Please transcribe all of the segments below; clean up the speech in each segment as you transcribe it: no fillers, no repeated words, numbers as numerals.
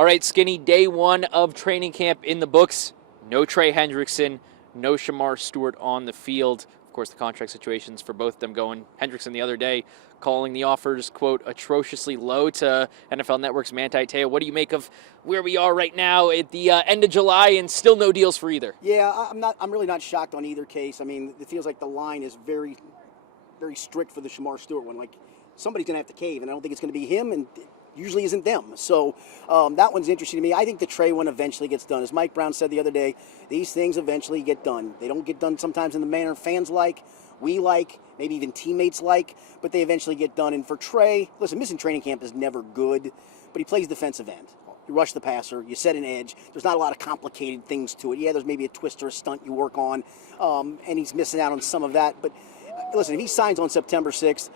All right, Skinny, day one of training camp in the books. No Trey Hendrickson, no Shamar Stewart on the field. Of course, the contract situations for both of them going. Hendrickson the other day calling the offers, quote, atrociously low to NFL Network's Manti Te'o. What do you make of where we are right now at the end of July and still no deals for either? Yeah, I'm really not shocked on either case. I mean, it feels like the line is very, very strict for the Shamar Stewart one. Like, somebody's going to have to cave, and I don't think it's going to be him, and it usually isn't them. So that one's interesting to me. I think the Trey one eventually gets done. As Mike Brown said the other day, these things eventually get done. They don't get done sometimes in the manner fans like, we like, maybe even teammates like, but they eventually get done. And for Trey, listen, missing training camp is never good, but he plays defensive end. You rush the passer, you set an edge. There's not a lot of complicated things to it. Yeah, there's maybe a twist or a stunt you work on, and he's missing out on some of that. But listen, if he signs on September 6th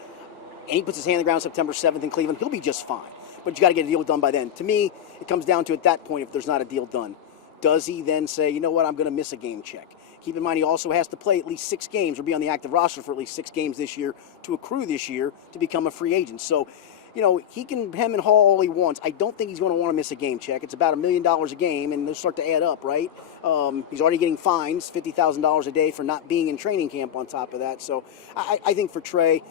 and he puts his hand on the ground September 7th in Cleveland, he'll be just fine. But you got to get a deal done by then. To me, it comes down to, at that point, if there's not a deal done, does he then say, you know what, I'm going to miss a game check? Keep in mind, he also has to play at least 6 games or be on the active roster for at least 6 games this year to accrue this year to become a free agent. So, you know, he can hem and haw all he wants. I don't think he's going to want to miss a game check. It's about $1 million a game, and they'll start to add up, right? He's already getting fines, $50,000 a day for not being in training camp on top of that. So I think for Trey,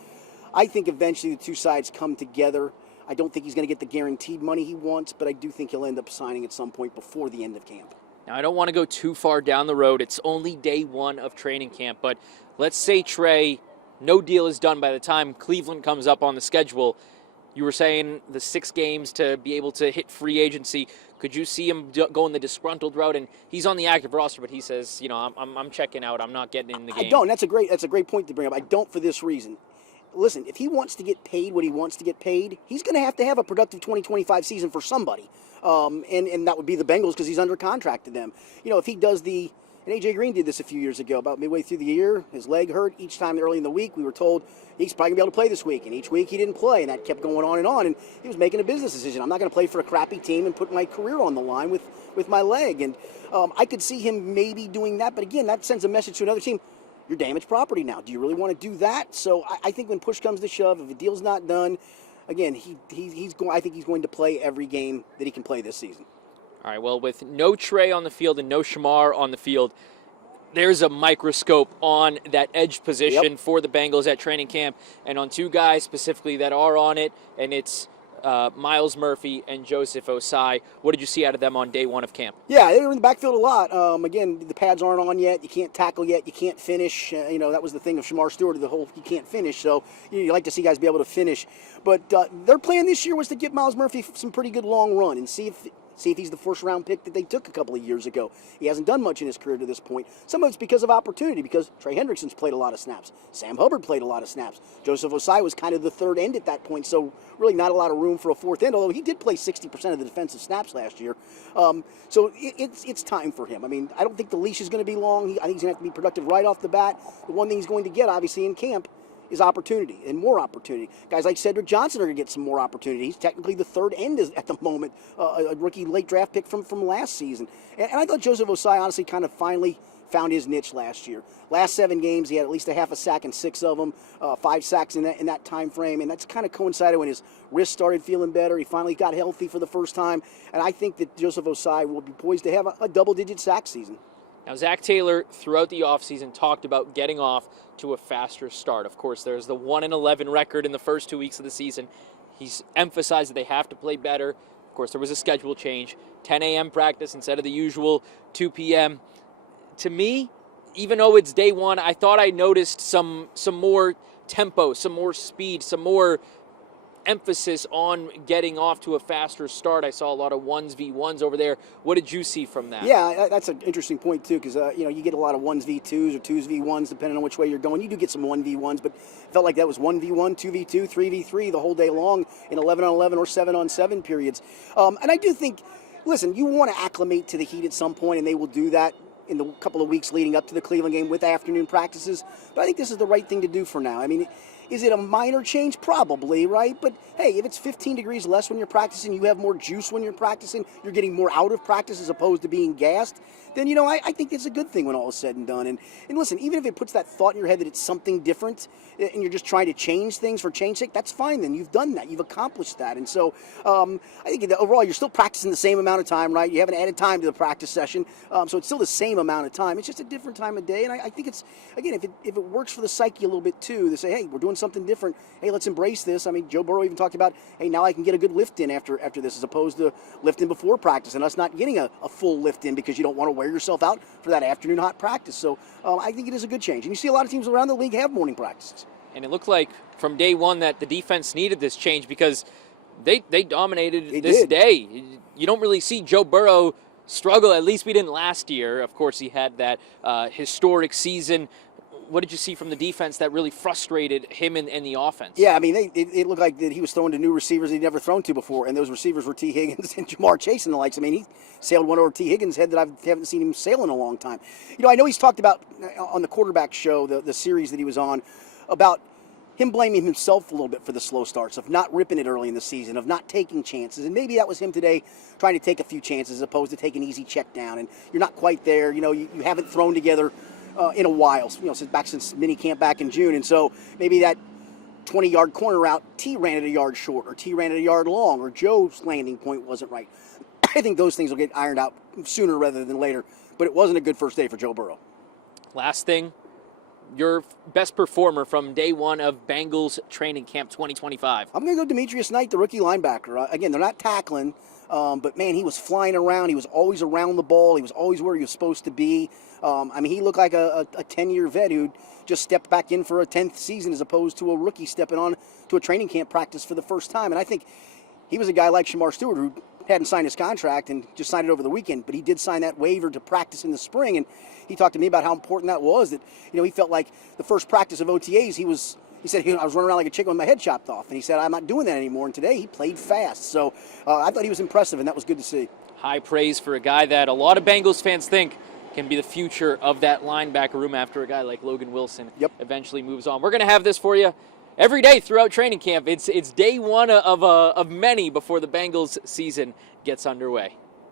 I think eventually the two sides come together. I don't think he's going to get the guaranteed money he wants, but I do think he'll end up signing at some point before the end of camp. Now, I don't want to go too far down the road. It's only day one of training camp, but let's say Trey, no deal is done by the time Cleveland comes up on the schedule. You were saying the 6 games to be able to hit free agency. Could you see him going the disgruntled route? And he's on the active roster, but he says, you know, I'm checking out. I'm not getting in the game. I don't. That's a great point to bring up. I don't for this reason. Listen, if he wants to get paid what he wants to get paid, he's going to have a productive 2025 season for somebody. And that would be the Bengals because he's under contract to them. You know, if he does and A.J. Green did this a few years ago, about midway through the year, his leg hurt. Each time early in the week, we were told he's probably going to be able to play this week. And each week he didn't play, and that kept going on. And he was making a business decision. I'm not going to play for a crappy team and put my career on the line with my leg. And I could see him maybe doing that. But again, that sends a message to another team. You're damaged property now. Do you really want to do that? So I think when push comes to shove, if a deal's not done, again, I think he's going to play every game that he can play this season. All right, well, with no Trey on the field and no Shamar on the field, there's a microscope on that edge position for the Bengals at training camp, and on 2 guys specifically that are on it, and it's Myles Murphy and Joseph Osai. What did you see out of them on day one of camp? Yeah, they were in the backfield a lot. Again, the pads aren't on yet. You can't tackle yet. You can't finish. That was the thing of Shamar Stewart, the whole you can't finish. So you like to see guys be able to finish. But their plan this year was to give Myles Murphy some pretty good long run and see if he's the first-round pick that they took a couple of years ago. He hasn't done much in his career to this point. Some of it's because of opportunity, because Trey Hendrickson's played a lot of snaps. Sam Hubbard played a lot of snaps. Joseph Osai was kind of the third end at that point, so really not a lot of room for a fourth end, although he did play 60% of the defensive snaps last year. So it's time for him. I mean, I don't think the leash is going to be long. I think he's going to have to be productive right off the bat. The one thing he's going to get, obviously, in camp is opportunity and more opportunity. Guys like Cedric Johnson are going to get some more opportunity. He's technically the third end at the moment, a rookie late draft pick from last season. And I thought Joseph Osai honestly kind of finally found his niche last year. Last 7 games, he had at least a half a sack in 6 of them, 5 sacks in that time frame, and that's kind of coincided when his wrist started feeling better. He finally got healthy for the first time, and I think that Joseph Osai will be poised to have a double-digit sack season. Now, Zach Taylor, throughout the offseason, talked about getting off to a faster start. Of course, there's the 1-11 record in the first 2 weeks of the season. He's emphasized that they have to play better. Of course, there was a schedule change. 10 a.m. practice instead of the usual 2 p.m. To me, even though it's day one, I thought I noticed some more tempo, some more speed, some more emphasis on getting off to a faster start. I saw a lot of 1v1s over there. What did you see from that? Yeah, that's an interesting point too, because you get a lot of 1v2s or 2v1s depending on which way you're going. You do get some 1v1s, but it felt like that was 1v1, 2v2, 3v3 the whole day long in 11-on-11 or 7-on-7 periods. And I do think, listen, you want to acclimate to the heat at some point, and they will do that in the couple of weeks leading up to the Cleveland game with afternoon practices. But I think this is the right thing to do for now. I mean, Is it a minor change? Probably, right? But hey, if it's 15 degrees less when you're practicing, you have more juice when you're practicing, you're getting more out of practice as opposed to being gassed, then, I think it's a good thing when all is said and done. And listen, even if it puts that thought in your head that it's something different and you're just trying to change things for change's sake, that's fine then. You've done that. You've accomplished that. And so I think that overall you're still practicing the same amount of time, right? You haven't added time to the practice session. So it's still the same amount of time. It's just a different time of day. And I think it's, again, if it works for the psyche a little bit too, to say, hey, we're doing something different. Hey, let's embrace this. I mean, Joe Burrow even talked about, hey, now I can get a good lift in after this as opposed to lifting before practice and us not getting a full lift in because you don't want to wear yourself out for that afternoon hot practice. So I think it is a good change. And you see a lot of teams around the league have morning practices. And it looked like from day one that the defense needed this change because they dominated this day. You don't really see Joe Burrow struggle. At least we didn't last year. Of course, he had that historic season. What did you see from the defense that really frustrated him and the offense? Yeah, I mean, it looked like that he was throwing to new receivers he'd never thrown to before, and those receivers were T. Higgins and Jamar Chase and the likes. I mean, he sailed one over T. Higgins' head that I haven't seen him sail in a long time. I know he's talked about on the quarterback show, the series that he was on, about him blaming himself a little bit for the slow starts, of not ripping it early in the season, of not taking chances. And maybe that was him today trying to take a few chances as opposed to take an easy check down. And you're not quite there. You haven't thrown together in a while, since mini camp back in June. And so maybe that 20-yard corner route, T ran it a yard short, or T ran it a yard long, or Joe's landing point wasn't right. I think those things will get ironed out sooner rather than later. But it wasn't a good first day for Joe Burrow. Last thing, your best performer from day one of Bengals Training Camp 2025. I'm going to go Demetrius Knight, the rookie linebacker. Again, they're not tackling, but, man, he was flying around. He was always around the ball. He was always where he was supposed to be. He looked like a 10-year vet who just stepped back in for a 10th season as opposed to a rookie stepping on to a training camp practice for the first time. And I think he was a guy like Shamar Stewart who hadn't signed his contract and just signed it over the weekend, but he did sign that waiver to practice in the spring. And he talked to me about how important that was, that, he felt like the first practice of OTAs, he said, I was running around like a chicken with my head chopped off. And he said, I'm not doing that anymore. And today he played fast. So I thought he was impressive, and that was good to see. High praise for a guy that a lot of Bengals fans think can be the future of that linebacker room after a guy like Logan Wilson eventually moves on. We're going to have this for you every day throughout training camp. It's day one of many before the Bengals season gets underway.